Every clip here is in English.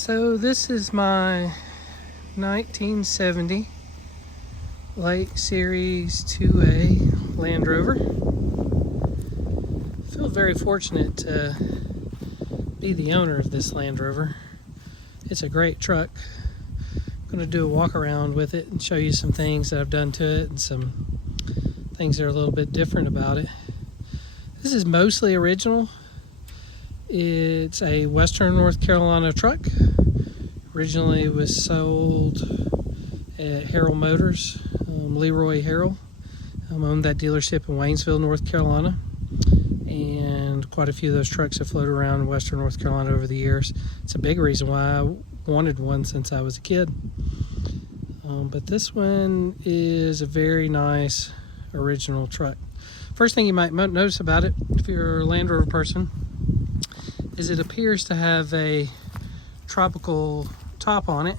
So this is my 1970 Late Series 2A Land Rover. I feel very fortunate to be the owner of this Land Rover. It's a great truck. I'm going to do a walk around with it and show you some things that I've done to it and some things that are a little bit different about it. This is mostly original. It's a Western North Carolina truck. Originally was sold at Harrell Motors, Leroy Harrell. Owned that dealership in Waynesville, North Carolina. And quite a few of those trucks have floated around Western North Carolina over the years. It's a big reason why I wanted one since I was a kid. But this one is a very nice original truck. First thing you might notice about it, if you're a Land Rover person, is it appears to have a tropical top on it,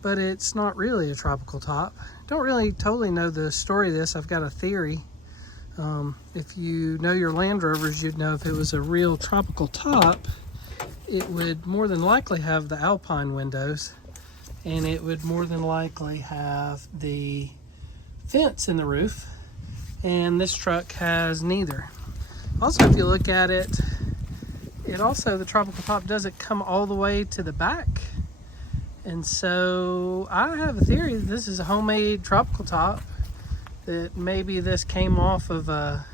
but it's not really a tropical top. Don't really totally know the story of this. I've got a theory. If you know your Land Rovers, you'd know if it was a real tropical top, it would more than likely have the Alpine windows, and it would more than likely have the vents in the roof, and this truck has neither. Also, if you look at it, the tropical top doesn't come all the way to the back. And so I have a theory that this is a homemade tropical top, that maybe this came off of a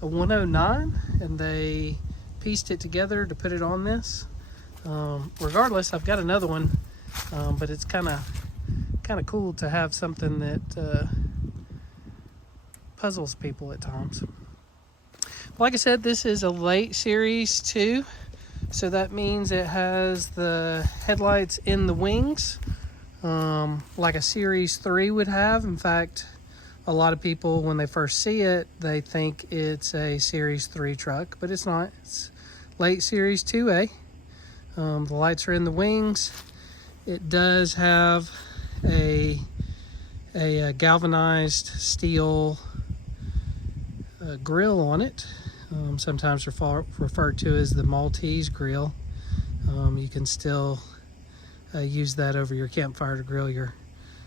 109 and they pieced it together to put it on this. Regardless, I've got another one, but it's kind of cool to have something that puzzles people at times. Like I said, this is a late Series 2, so that means it has the headlights in the wings, like a Series 3 would have. In fact, a lot of people, when they first see it, they think it's a Series 3 truck, but it's not. It's late Series 2A. The lights are in the wings. It does have a galvanized steel grill on it. Sometimes referred to as the Maltese grill. You can still use that over your campfire to grill your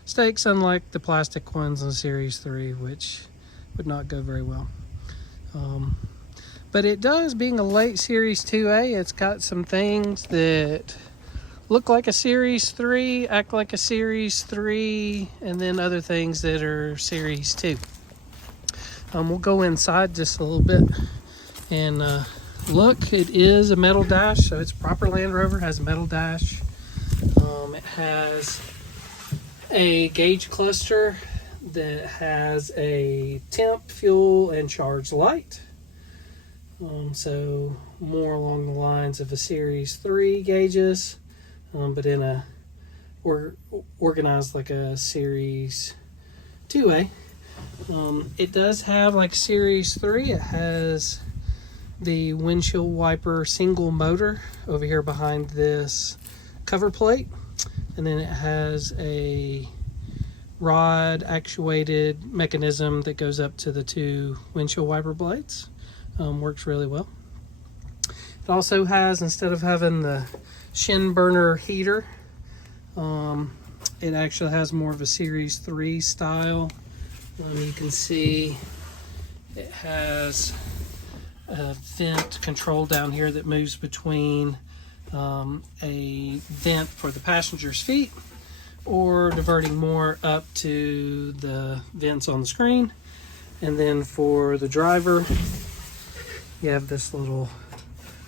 steaks, unlike the plastic ones in Series 3, which would not go very well. But it does, being a late Series 2A, it's got some things that look like a Series 3, act like a Series 3, and then other things that are Series 2. We'll go inside just a little bit and look. It is a metal dash, so it's a proper Land Rover. It has a metal dash. It has a gauge cluster that has a temp, fuel, and charge light. So more along the lines of a Series 3 gauges, but in a organized like a Series 2A. It does have, like Series 3, it has the windshield wiper single motor over here behind this cover plate, and then it has a rod actuated mechanism that goes up to the two windshield wiper blades. Works really well. It also has, instead of having the shin burner heater, it actually has more of a Series 3 style. You can see it has a vent control down here that moves between a vent for the passenger's feet, or diverting more up to the vents on the screen. And then for the driver, you have this little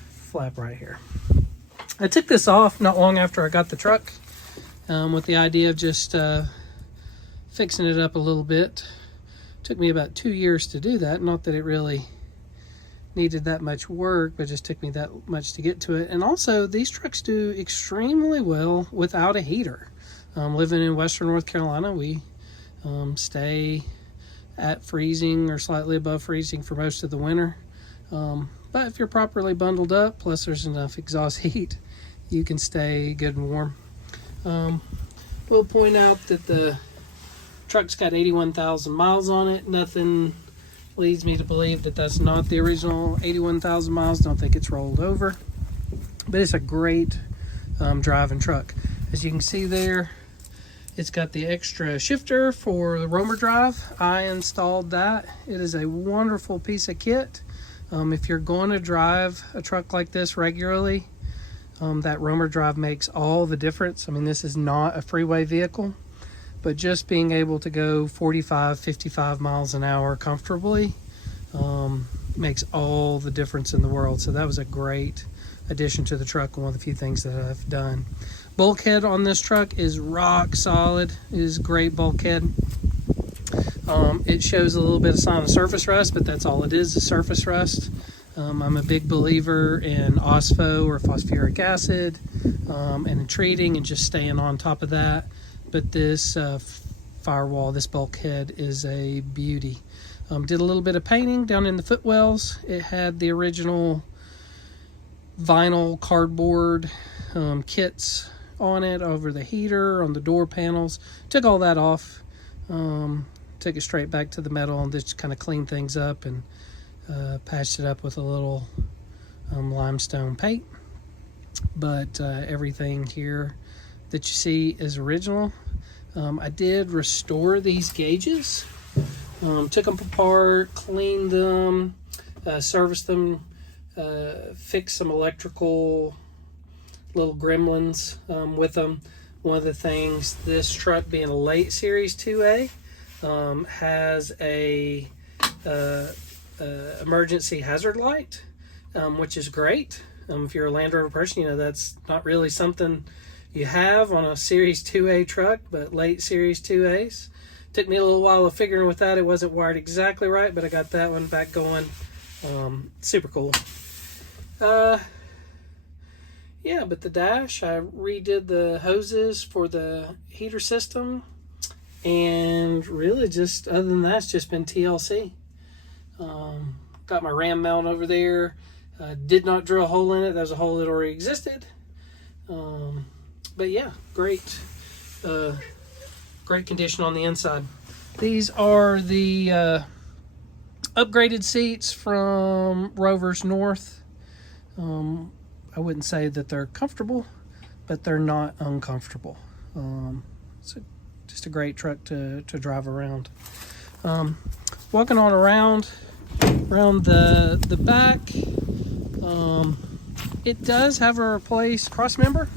flap right here. I took this off not long after I got the truck, with the idea of just fixing it up a little bit. Took me about 2 years to do that. Not that it really needed that much work, but it just took me that much to get to it. And also, these trucks do extremely well without a heater. Living in Western North Carolina, we stay at freezing or slightly above freezing for most of the winter. But if you're properly bundled up, plus there's enough exhaust heat, you can stay good and warm. We'll point out that the truck's got 81,000 miles on it. Nothing leads me to believe that that's not the original 81,000 miles. Don't think it's rolled over. But it's a great driving truck. As you can see there, it's got the extra shifter for the Rover drive. I installed that. It is a wonderful piece of kit. If you're going to drive a truck like this regularly, that Rover drive makes all the difference. I mean, this is not a freeway vehicle, but just being able to go 45, 55 miles an hour comfortably makes all the difference in the world. So that was a great addition to the truck, and one of the few things that I've done. Bulkhead on this truck is rock solid. It is great bulkhead. It shows a little bit of sign of surface rust, but that's all it is surface rust. I'm a big believer in OSPO or phosphoric acid and in treating and just staying on top of that. But this firewall, this bulkhead, is a beauty. Did a little bit of painting down in the footwells. It had the original vinyl cardboard kits on it, over the heater, on the door panels. Took all that off, took it straight back to the metal, and just kind of cleaned things up and patched it up with a little limestone paint. But everything here that you see is original. I did restore these gauges, took them apart, cleaned them, serviced them, fixed some electrical little gremlins with them. One of the things, this truck being a late series 2A, has a emergency hazard light, which is great. If you're a Land Rover person, you know that's not really something you have on a series 2A truck, but late series 2As. Took me a little while of figuring with that. It wasn't wired exactly right, but I got that one back going. Super cool. Yeah, but the dash, I redid the hoses for the heater system, and really just, other than that, it's just been TLC. Got my ram mount over there. Did not drill a hole in it. That was a hole that already existed. But yeah, great condition on the inside. These are the upgraded seats from Rover's North. I wouldn't say that they're comfortable, but they're not uncomfortable. It's just a great truck to drive around. Walking on around the back, it does have a replaced cross member,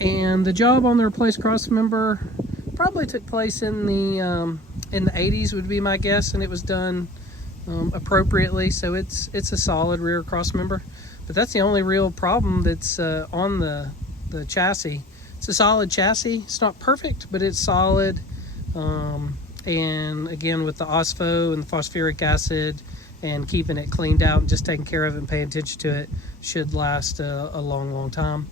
and the job on the replaced cross member probably took place in the 80s would be my guess, and it was done appropriately. So it's a solid rear cross member. But that's the only real problem that's on the chassis. It's a solid chassis. It's not perfect, but it's solid. And again, with the OSPO and the phosphoric acid and keeping it cleaned out and just taking care of it and paying attention to it, should last a long, long time.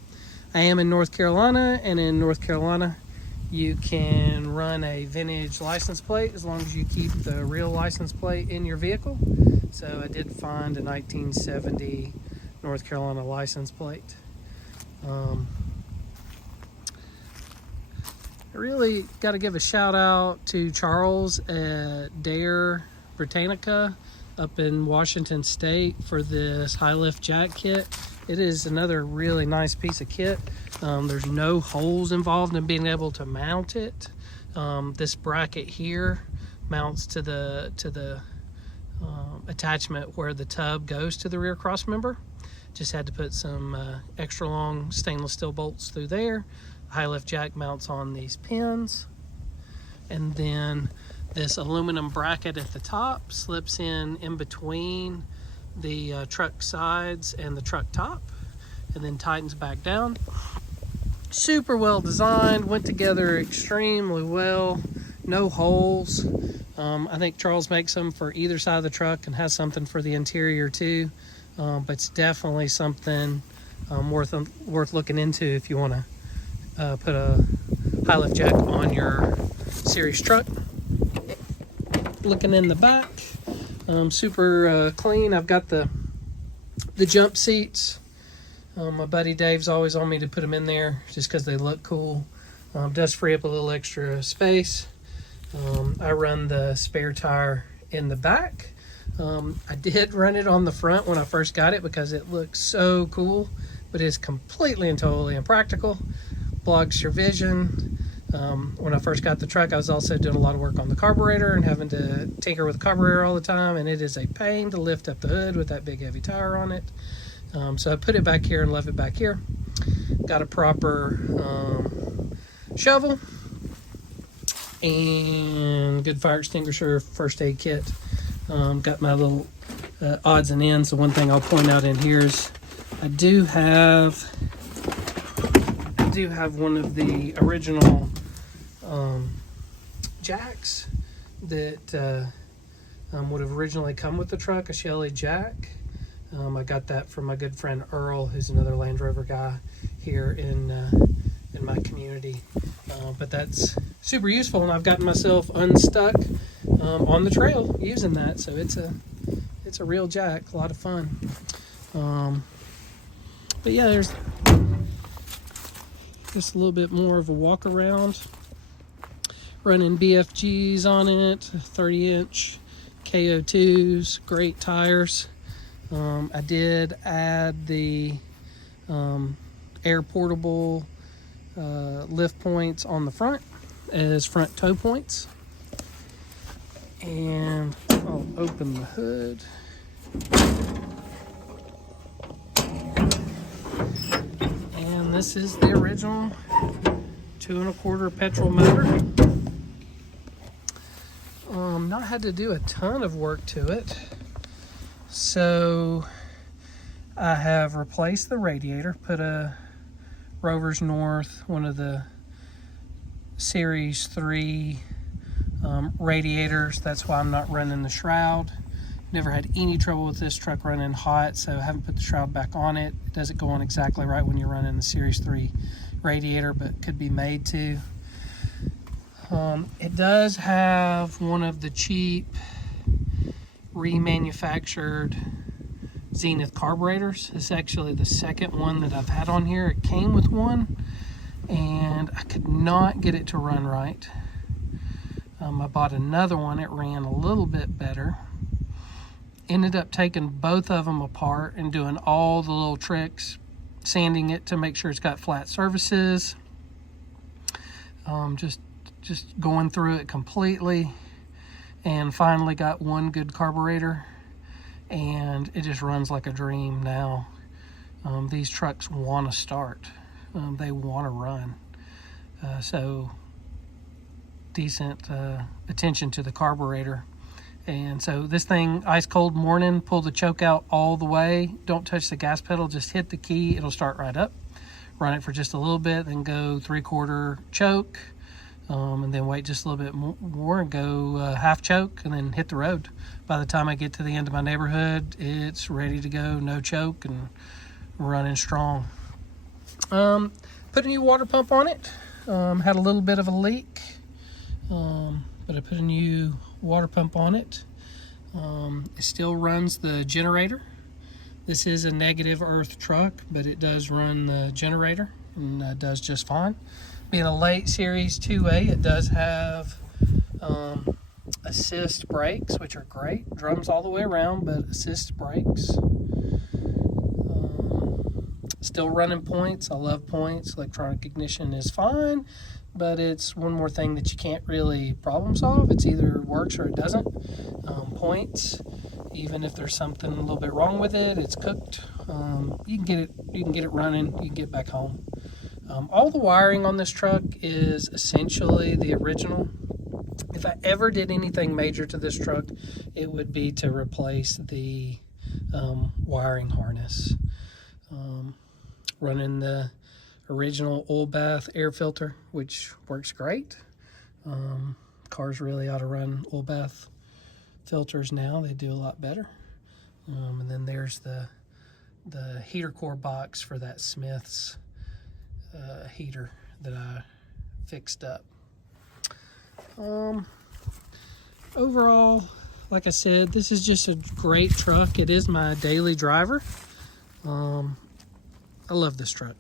I am in North Carolina, and in North Carolina, you can run a vintage license plate as long as you keep the real license plate in your vehicle. So I did find a 1970 North Carolina license plate. I really got to give a shout out to Charles at Dare Britannica up in Washington State for this high lift jack kit. It is another really nice piece of kit. There's no holes involved in being able to mount it. This bracket here mounts to the attachment where the tub goes to the rear cross member. Just had to put some extra long stainless steel bolts through there. High lift jack mounts on these pins, and then this aluminum bracket at the top slips in between the truck sides and the truck top, and then tightens back down. Super well designed, went together extremely well, no holes. I think Charles makes them for either side of the truck and has something for the interior too. But it's definitely something worth looking into if you want to put a high lift jack on your series truck. Looking in the back, super clean. I've got the jump seats. My buddy Dave's always on me to put them in there just because they look cool. Does free up a little extra space. I run the spare tire in the back. I did run it on the front when I first got it because it looks so cool. but it's completely and totally impractical. Blocks your vision. When I first got the truck, I was also doing a lot of work on the carburetor and having to tinker with the carburetor all the time, and it is a pain to lift up the hood with that big heavy tire on it. So I put it back here and left it back here. Got a proper shovel and good fire extinguisher, first aid kit. Got my little odds and ends. The one thing I'll point out in here is I do have one of the original jacks that would have originally come with the truck, a Shelly jack. I got that from my good friend Earl, who's another Land Rover guy here in my community. But that's super useful, and I've gotten myself unstuck on the trail using that. So it's a real jack, a lot of fun. But yeah, there's just a little bit more of a walk around. Running BFGs on it, 30-inch KO2s, great tires. I did add the air portable lift points on the front as front toe points. And I'll open the hood. And this is the original 2 1/4 petrol motor. Not had to do a ton of work to it. So I have replaced the radiator, put a Rover's North, one of the Series 3 radiators. That's why I'm not running the shroud. Never had any trouble with this truck running hot, so I haven't put the shroud back on it. It doesn't go on exactly right when you're running the Series 3 radiator, but could be made to. It does have one of the cheap remanufactured Zenith carburetors. It's actually the second one that I've had on here. It came with one and I could not get it to run right. I bought another one. It ran a little bit better. Ended up taking both of them apart and doing all the little tricks, sanding it to make sure it's got flat surfaces. Just going through it completely, and finally got one good carburetor, and it just runs like a dream now. These trucks want to start. They want to run. So decent attention to the carburetor. And so this thing, ice cold morning, pull the choke out all the way. Don't touch the gas pedal, just hit the key. It'll start right up. Run it for just a little bit, then go 3/4 choke. And then wait just a little bit more and go half choke, and then hit the road. By the time I get to the end of my neighborhood, it's ready to go, no choke, and running strong. Put a new water pump on it. Had a little bit of a leak, but I put a new water pump on it. It still runs the generator. This is a negative earth truck, but it does run the generator and does just fine. Being a late Series 2A, it does have assist brakes, which are great. Drums all the way around, but assist brakes. Still running points. I love points. Electronic ignition is fine, but it's one more thing that you can't really problem solve. It's either works or it doesn't. Points, even if there's something a little bit wrong with it, it's cooked. You can get it running. You can get back home. All the wiring on this truck is essentially the original. If I ever did anything major to this truck, it would be to replace the wiring harness. Running the original oil bath air filter, which works great. Cars really ought to run oil bath filters now. They do a lot better. And then there's the heater core box for that Smith's heater that I fixed up. Overall, like I said, this is just a great truck. It is my daily driver. I love this truck.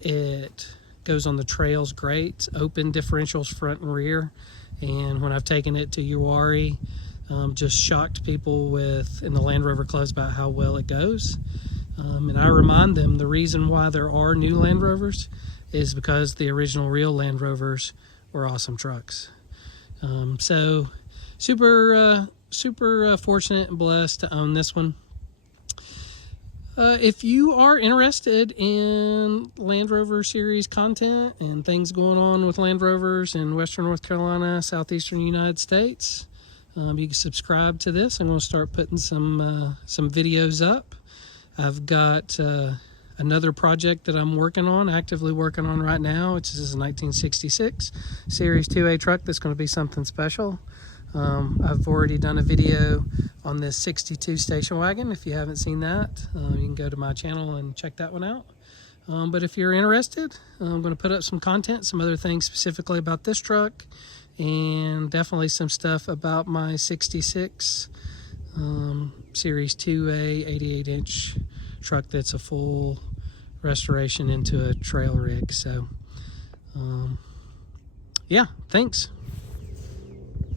It goes on the trails great. It's open differentials front and rear, and when I've taken it to Uwharrie, just shocked people in the Land Rover clubs about how well it goes. And I remind them the reason why there are new Land Rovers is because the original real Land Rovers were awesome trucks. So super fortunate and blessed to own this one. If you are interested in Land Rover series content and things going on with Land Rovers in Western North Carolina, Southeastern United States, you can subscribe to this. I'm going to start putting some videos up. I've got another project that I'm actively working on right now, which is a 1966 Series 2A truck that's going to be something special. I've already done a video on this 62 station wagon. If you haven't seen that, you can go to my channel and check that one out. But if you're interested, I'm going to put up some content, some other things specifically about this truck, and definitely some stuff about my 66 Series 2A 88-inch truck that's a full restoration into a trail rig. So, yeah, thanks.